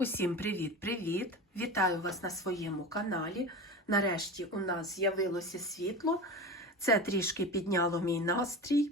Усім привіт-привіт! Вітаю вас на своєму каналі. Нарешті у нас з'явилося світло. Це трішки підняло мій настрій.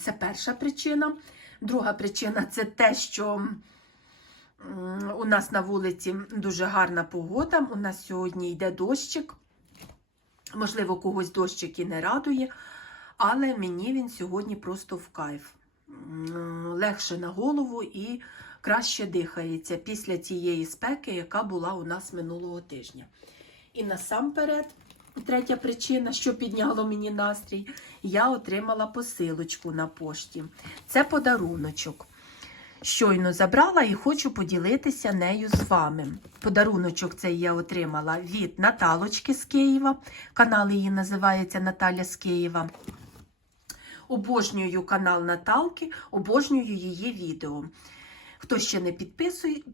Це перша причина. Друга причина це те, що у нас на вулиці дуже гарна погода. У нас сьогодні йде дощик. Можливо, когось дощик і не радує, але мені він сьогодні просто в кайф. Легше на голову і краще дихається після цієї спеки, яка була у нас минулого тижня. І насамперед, третя причина, що підняло мені настрій, я отримала посилочку на пошті. Це подаруночок. Щойно забрала і хочу поділитися нею з вами. Подаруночок цей я отримала від Наталочки з Києва. Канал її називається Наталя з Києва. Обожнюю канал Наталки, обожнюю її відео. Хто ще не,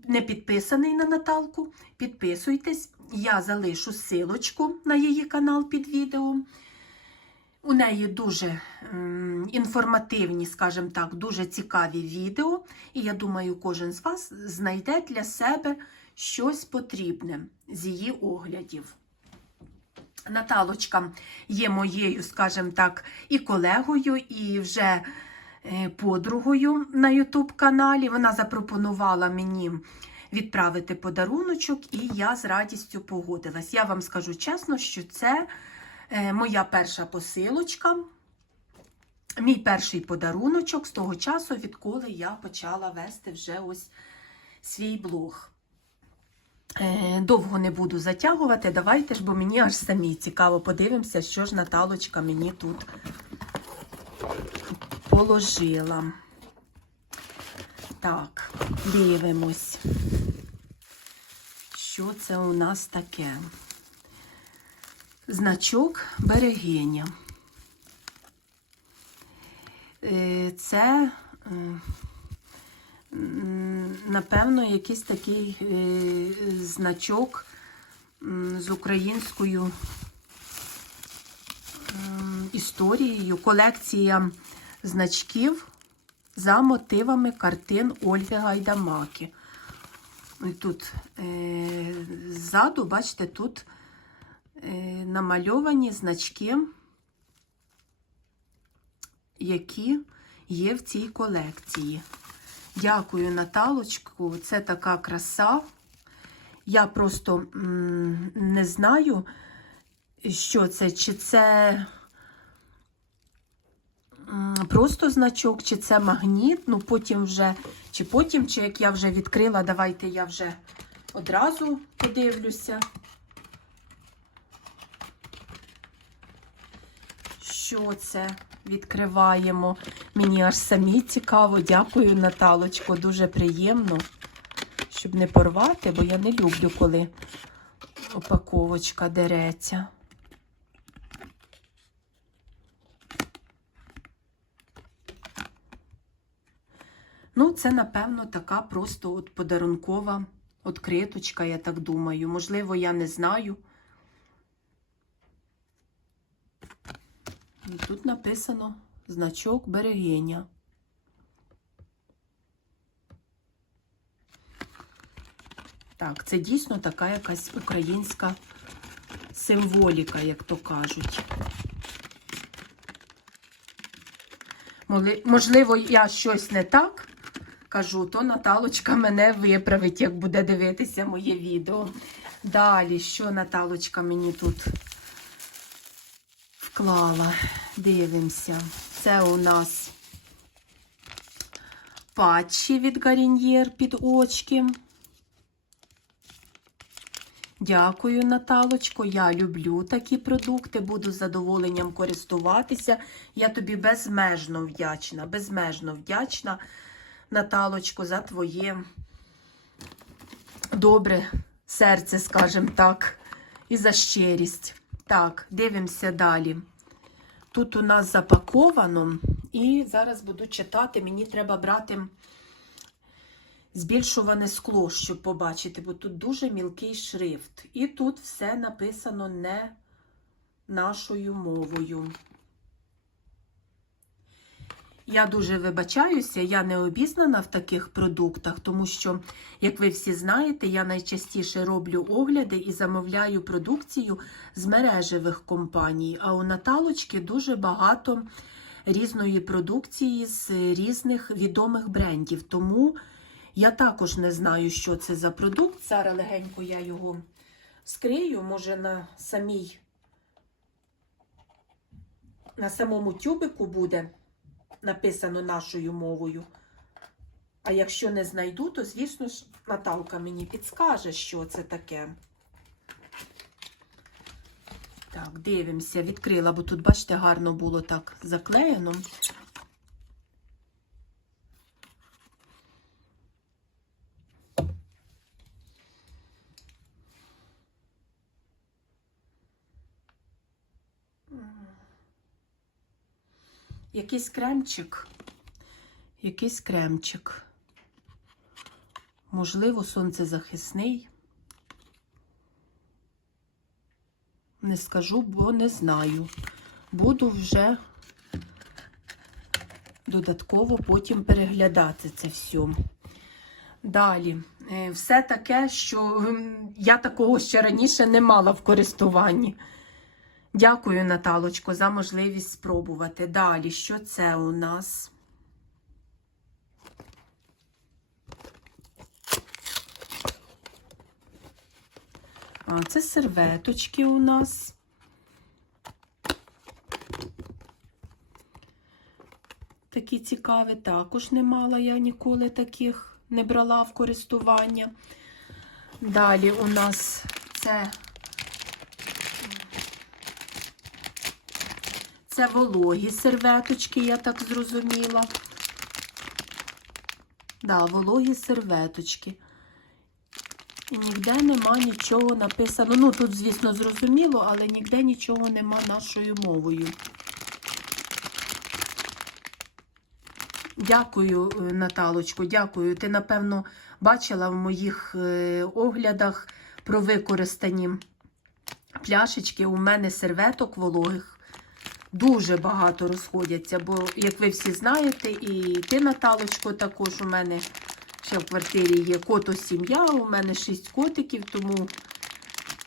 не підписаний на Наталку, підписуйтесь. Я залишу силочку на її канал під відео. У неї дуже м, інформативні, скажімо так, дуже цікаві відео. І я думаю, кожен з вас знайде для себе щось потрібне з її оглядів. Наталочка є моєю, скажімо так, і колегою, і вже подругою на YouTube каналі. Вона запропонувала мені відправити подаруночок, і я з радістю погодилась. Я вам скажу чесно, що це е, моя перша посилочка. Мій перший подаруночок з того часу, відколи я почала вести вже ось свій блог. Е, Довго не буду затягувати. Давайте ж, бо мені аж самі цікаво подивимося, що ж Наталочка мені тут положила. Так, дивимось, що це у нас таке. Значок берегиня. Е, Це е, напевно, якийсь такий е, значок з українською історією, колекція значків за мотивами картин Ольги Гайдамаки. І тут е, ззаду, бачите, тут е, намальовані значки, які є в цій колекції. Дякую, Наталочку. Це така краса. Я просто м, не знаю, що це, чи це просто значок, чи це магніт. Ну, потім вже, чи потім, чи як я вже відкрила, давайте я вже одразу подивлюся. Що це? Відкриваємо. Мені аж самі цікаво. Дякую, Наталочко. Дуже приємно, щоб не порвати, бо я не люблю, коли упаковочка дереться. Ну, це, напевно, така просто от подарункова откриточка, я так думаю. Можливо, я не знаю. І тут написано значок берегиня. Так, це дійсно така якась українська символіка, як то кажуть. Можливо, я щось не так кажу, то Наталочка мене виправить, як буде дивитися моє відео. Далі, що Наталочка мені тут вклала. Дивимося. Це у нас патчі від Гаріньєр під очки. Дякую, Наталочко. Я люблю такі продукти, буду з задоволенням користуватися. Я тобі безмежно вдячна, безмежно вдячна, Наталочко, за твоє добре серце, скажімо так, і за щирість. Так, дивимося далі. Тут у нас запаковано, і зараз буду читати. Мені треба брати збільшуване скло, щоб побачити, бо тут дуже мілкий шрифт. І тут все написано не нашою мовою. Я дуже вибачаюся, я не обізнана в таких продуктах, тому що, як ви всі знаєте, я найчастіше роблю огляди і замовляю продукцію з мережевих компаній. А у Наталочки дуже багато різної продукції з різних відомих брендів. Тому я також не знаю, що це за продукт. Зараз легенько я його скрию, може на самій на самому тюбику буде написано нашою мовою. А якщо не знайду, то, звісно ж, Наталка мені підскаже, що це таке. Так, дивимося, відкрила, бо тут, бачите, гарно було так заклеєно. Якийсь кремчик. Якийсь кремчик. Можливо, сонцезахисний. Не скажу, бо не знаю. Буду вже додатково потім переглядати це все. Далі, Е, все таке, що я такого ще раніше не мала в користуванні. Дякую, Наталочко, за можливість спробувати. Далі, що це у нас? А, це серветочки у нас. Такі цікаві, також не мала я ніколи таких не брала в користування. Далі у нас це Це вологі серветочки, я так зрозуміла. Да, вологі серветочки. І ніде нема нічого написано. Ну, тут, звісно, зрозуміло, але ніде нічого нема нашою мовою. Дякую, е, Наталочко, дякую. Ти, напевно, бачила в моїх е, оглядах про використані пляшечки. У мене серветок вологих дуже багато розходяться, бо, як ви всі знаєте, і ти, Наталочко, також у мене ще в квартирі є кото сім'я, у мене шість котиків, тому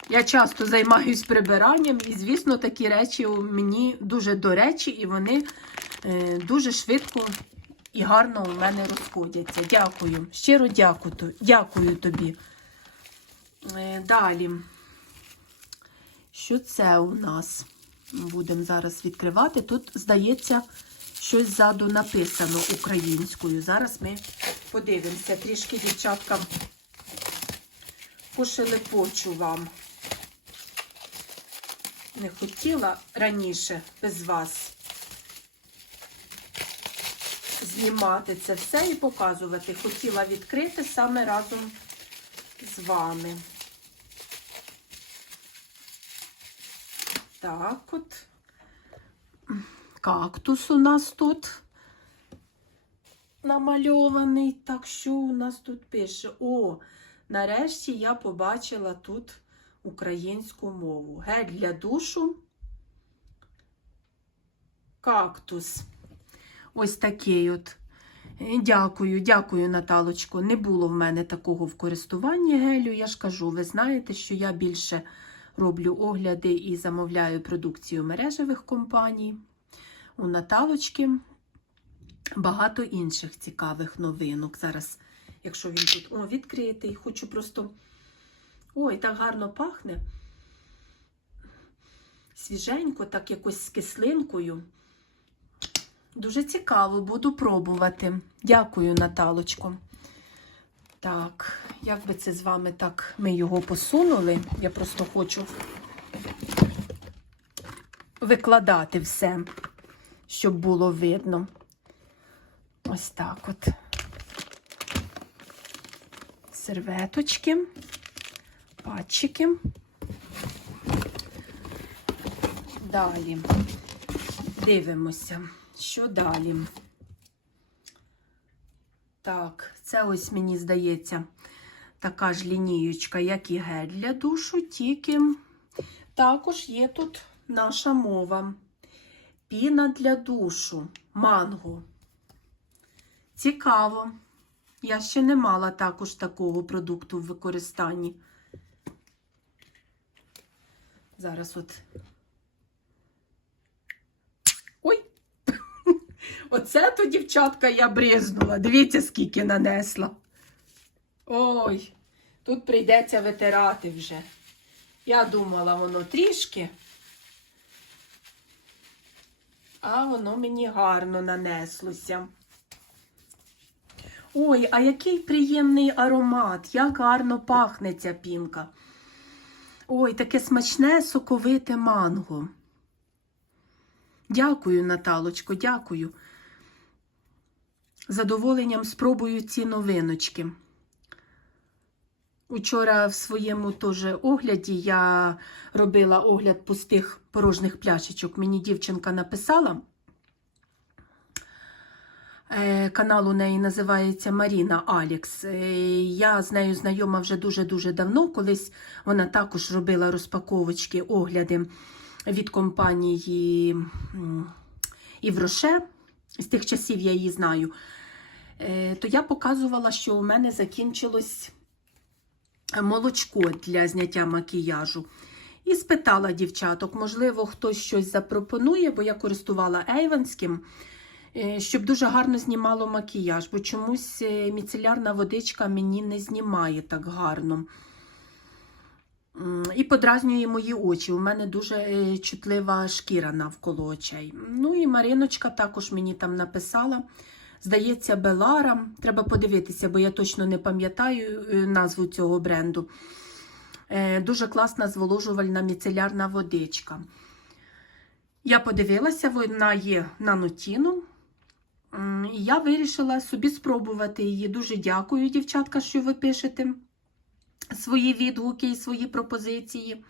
я часто займаюсь прибиранням, і, звісно, такі речі мені дуже до речі, і вони е, дуже швидко і гарно у мене розходяться. Дякую. Щиро дякую, дякую тобі. Е, далі. Що це у нас? Будемо зараз відкривати. Тут, здається, щось ззаду написано українською. Зараз ми подивимося. Трішки, дівчатка, пошелепочу вам. Не хотіла раніше без вас знімати це все і показувати. Хотіла відкрити саме разом з вами. Так от. Кактус у нас тут намальований. Так що у нас тут пише? О, нарешті я побачила тут українську мову. Гель для душу. Кактус. Ось такий от. Дякую, дякую, Наталочко. Не було в мене такого в користуванні гелю. Я ж кажу, ви знаєте, що я більше роблю огляди і замовляю продукцію мережевих компаній. У Наталочки багато інших цікавих новинок. Зараз, якщо він тут о, відкритий, хочу просто. Ой, так гарно пахне. Свіженько, так якось з кислинкою. Дуже цікаво, буду пробувати. Дякую, Наталочко. Так, як би це з вами так ми його посунули? Я просто хочу викладати все, щоб було видно. Ось так от. Серветочки, патчики. Далі дивимося, що далі. Так, це ось мені здається така ж лінієчка, як і гель для душу, тільки також є тут наша мова. Піна для душу, манго. Цікаво. Я ще не мала також такого продукту в використанні. Зараз от. Ой! Оце то, дівчатка, я бризнула. Дивіться, скільки нанесла. Ой, тут прийдеться витирати вже. Я думала, воно трішки, а воно мені гарно нанеслося. Ой, а який приємний аромат, як гарно пахне ця пінка. Ой, таке смачне соковите манго. Дякую, Наталочко, дякую. Задоволенням спробую ці новиночки. Учора в своєму теж огляді я робила огляд пустих порожніх пляшечок. Мені дівчинка написала. Е, Канал у неї називається Маріна Алікс. Е, Я з нею знайома вже дуже-дуже давно. Колись вона також робила розпаковочки, огляди від компанії Івроше. З тих часів я її знаю. Е, То я показувала, що у мене закінчилось молочко для зняття макіяжу. І спитала дівчаток, можливо, хтось щось запропонує, бо я користувала Ейвенським, е, щоб дуже гарно знімало макіяж, бо чомусь е, міцелярна водичка мені не знімає так гарно. І подразнює мої очі. У мене дуже е, чутлива шкіра навколо очей. Ну і Мариночка також мені там написала. Здається, Белара. Треба подивитися, бо я точно не пам'ятаю е, назву цього бренду. Е, Дуже класна зволожувальна міцелярна водичка. Я подивилася, вона є на нотіну. І я вирішила собі спробувати її. Дуже дякую, дівчатка, що ви пишете свої відгуки і свої пропозиції.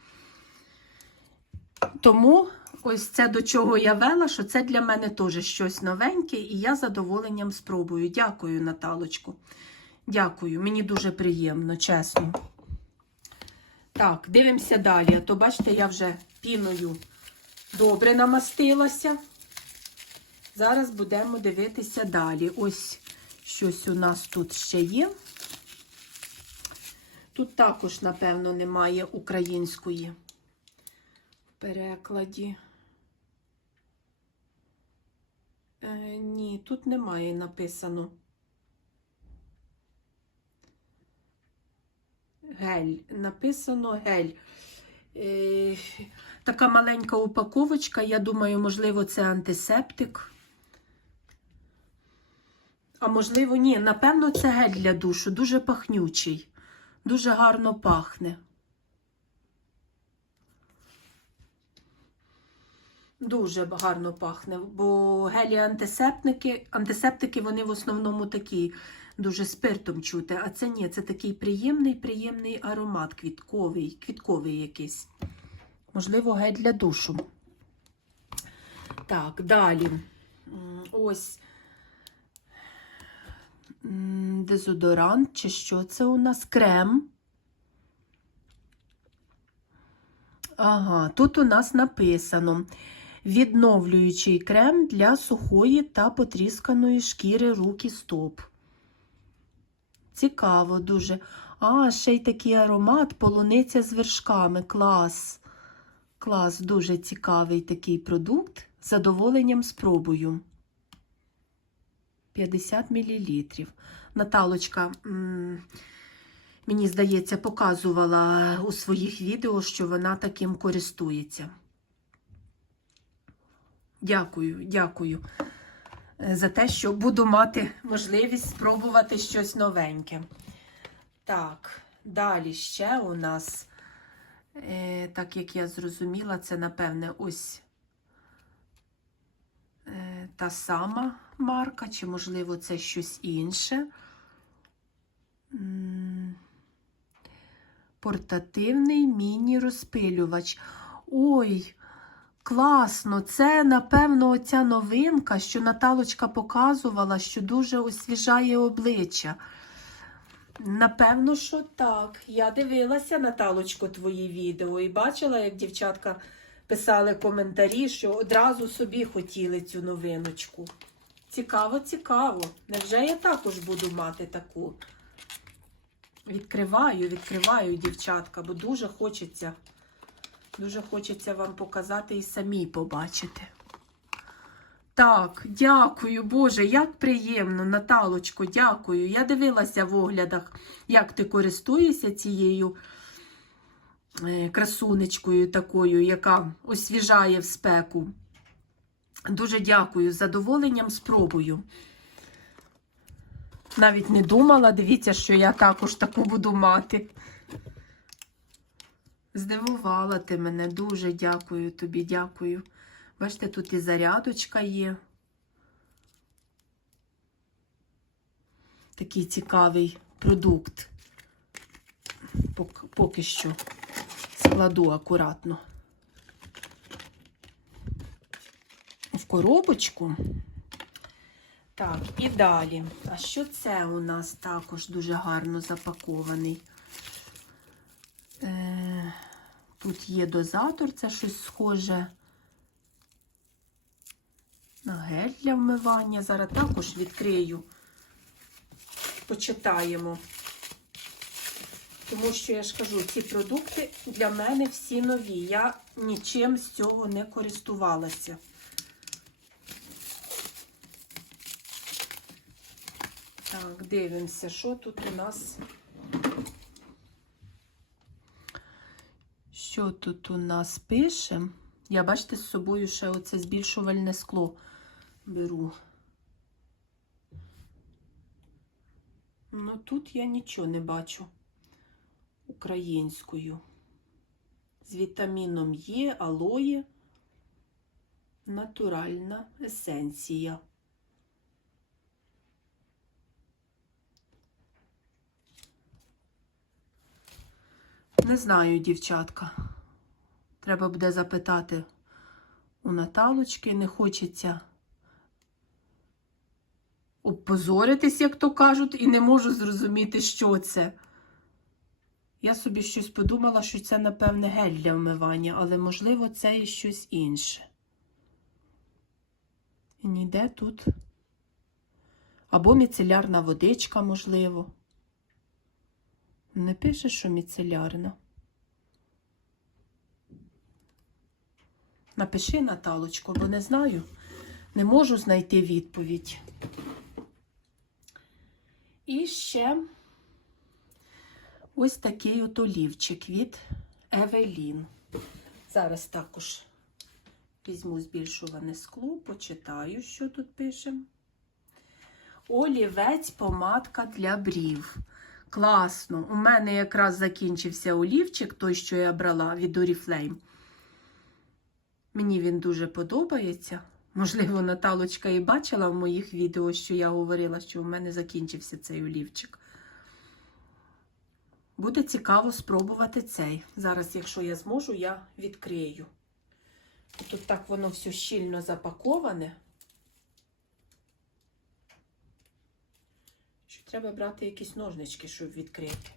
Тому ось це до чого я вела, що це для мене теж щось новеньке, і я з задоволенням спробую. Дякую, Наталочку. Дякую, мені дуже приємно, чесно. Так, дивимося далі. А то, бачите, я вже піною добре намастилася. Зараз будемо дивитися далі. Ось щось у нас тут ще є. Тут також, напевно, немає української в перекладі. Е, ні, тут немає написано. Гель. Написано гель. Е, така маленька упаковочка. Я думаю, можливо, це антисептик. А можливо, ні. Напевно, це гель для душу. Дуже пахнючий. Дуже гарно пахне. Дуже гарно пахне, бо гелі антисептики, вони в основному такі дуже спиртом чути. А це ні, це такий приємний, приємний аромат, квітковий, квітковий якийсь. Можливо, гель для душу. Так, далі. Ось дезодорант, чи що це у нас? Крем. Ага, тут у нас написано відновлюючий крем для сухої та потрісканої шкіри рук і стоп. Цікаво дуже. А, ще й такий аромат, полуниця з вершками. Клас. Клас, дуже цікавий такий продукт. З задоволенням спробую. 50 мл. Наталочка, мені здається, показувала у своїх відео, що вона таким користується. Дякую, дякую е, за те, що буду мати можливість спробувати щось новеньке. Так, далі ще у нас, е, так як я зрозуміла, це, напевне, ось е, та сама марка, чи, можливо, це щось інше. Портативний міні-розпилювач. Ой, класно! Це, напевно, оця новинка, що Наталочка показувала, що дуже освіжає обличчя. Напевно, що так. Я дивилася, Наталочко, твої відео і бачила, як дівчатка писали коментарі, що одразу собі хотіли цю новиночку. Цікаво, цікаво. Невже я також буду мати таку? Відкриваю, відкриваю, дівчатка, бо дуже хочеться. Дуже хочеться вам показати і самій побачити. Так, дякую, Боже, як приємно, Наталочко, дякую. Я дивилася в оглядах, як ти користуєшся цією е, красунечкою такою, яка освіжає в спеку. Дуже дякую, з задоволенням спробую. Навіть не думала, дивіться, що я також таку буду мати. Здивувала ти мене, дуже дякую тобі, дякую. Бачите, тут і зарядочка є. Такий цікавий продукт. Поки що складу акуратно. В коробочку. Так, і далі. А що це у нас також дуже гарно запакований? Е, Тут є дозатор, це щось схоже на гель для вмивання. Зараз також відкрию, почитаємо. Тому що я ж кажу, ці продукти для мене всі нові. Я нічим з цього не користувалася. Так, дивимося, що тут у нас. Що тут у нас пише? Я, бачите, з собою ще оце збільшувальне скло беру. Ну, тут я нічого не бачу українською. З вітаміном Є, алоє, натуральна есенція. Не знаю, дівчатка. Треба буде запитати у Наталочки. Не хочеться опозоритись, як то кажуть, і не можу зрозуміти, що це. Я собі щось подумала, що це, напевне, гель для вмивання, але, можливо, це і щось інше. І ніде тут. Або міцелярна водичка, можливо. Не пише, що міцелярна. Напиши, Наталочко, бо не знаю. Не можу знайти відповідь. І ще ось такий от олівчик від Евелін. Зараз також візьму збільшуване скло, почитаю, що тут пише. Олівець помадка для брів. Класно. У мене якраз закінчився олівчик, той, що я брала від Oriflame. Мені він дуже подобається. Можливо, Наталочка і бачила в моїх відео, що я говорила, що в мене закінчився цей олівчик. Буде цікаво спробувати цей. Зараз, якщо я зможу, я відкрию. Тут так воно все щільно запаковане. Треба брати якісь ножнички, щоб відкрити.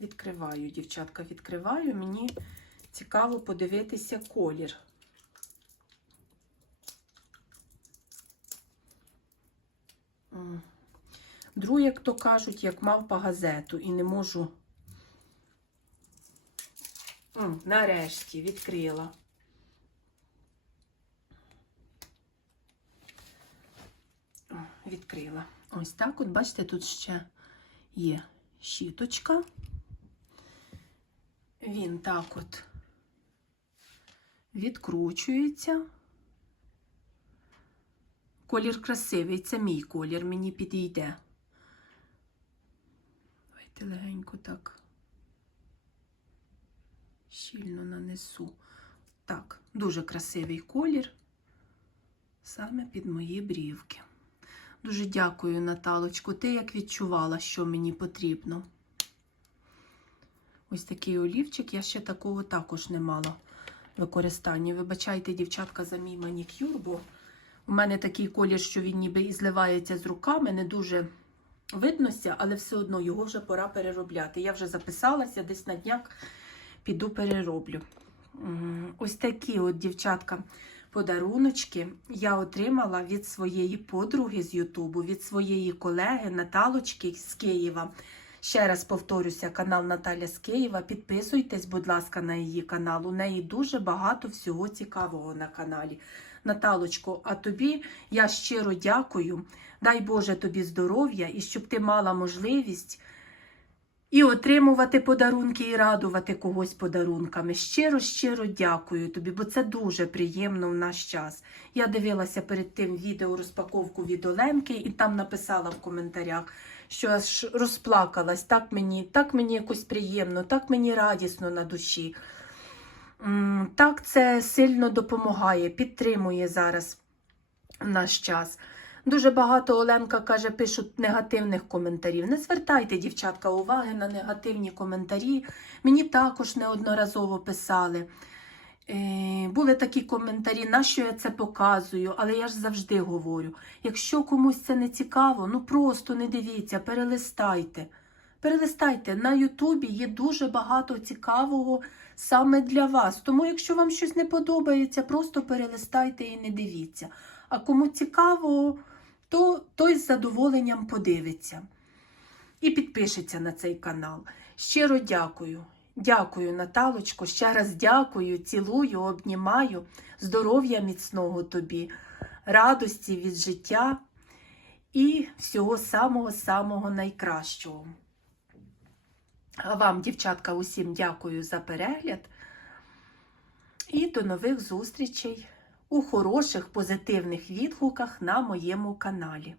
Відкриваю, дівчатка, відкриваю. Мені цікаво подивитися колір. М. Друг, як то кажуть, як мав по газету і не можу. Нарешті відкрила. О, Відкрила. Ось так, от, бачите, тут ще є щіточка. Він так от відкручується. Колір красивий, це мій колір, мені підійде. Давайте легенько так щільно нанесу. Так, дуже красивий колір, саме під мої брівки. Дуже дякую, Наталочку. Ти як відчувала, що мені потрібно. Ось такий олівчик. Я ще такого також не мала використання. Вибачайте, дівчатка, за мій манікюр, бо у мене такий колір, що він ніби і зливається з руками, не дуже виднося, але все одно його вже пора переробляти. Я вже записалася десь на днях піду перероблю. Ось такі от, дівчатка, подаруночки я отримала від своєї подруги з Ютубу, від своєї колеги Наталочки з Києва. Ще раз повторюся, канал Наталя з Києва. Підписуйтесь, будь ласка, на її канал. У неї дуже багато всього цікавого на каналі. Наталочко, а тобі я щиро дякую. Дай Боже тобі здоров'я і щоб ти мала можливість і отримувати подарунки, і радувати когось подарунками. Щиро, щиро дякую тобі, бо це дуже приємно в наш час. Я дивилася перед тим відео розпаковку від Олемки і там написала в коментарях, що аж розплакалась. Так мені, так мені якось приємно, так мені радісно на душі. Так, це сильно допомагає, підтримує зараз наш час. Дуже багато Оленка каже, пишуть негативних коментарів. Не звертайте, дівчатка, уваги на негативні коментарі. Мені також неодноразово писали. Е, були такі коментарі, на що я це показую, але я ж завжди говорю: якщо комусь це не цікаво, ну просто не дивіться, перелистайте. Перелистайте, на Ютубі є дуже багато цікавого саме для вас. Тому, якщо вам щось не подобається, просто перелистайте і не дивіться. А кому цікаво, то той з задоволенням подивиться і підпишеться на цей канал. Щиро дякую. Дякую, Наталочко. Ще раз дякую, цілую, обнімаю. Здоров'я міцного тобі, радості від життя і всього самого-самого найкращого. А вам, дівчатка, усім дякую за перегляд. І до нових зустрічей у хороших позитивних відгуках на моєму каналі.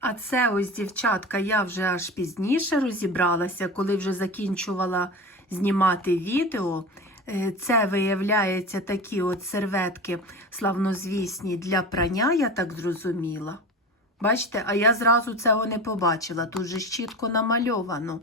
А це ось, дівчатка, я вже аж пізніше розібралася, коли вже закінчувала знімати відео. Е, Це, виявляється, такі от серветки славнозвісні для прання, я так зрозуміла. Бачите, а я зразу цього не побачила. Тут же чітко намальовано.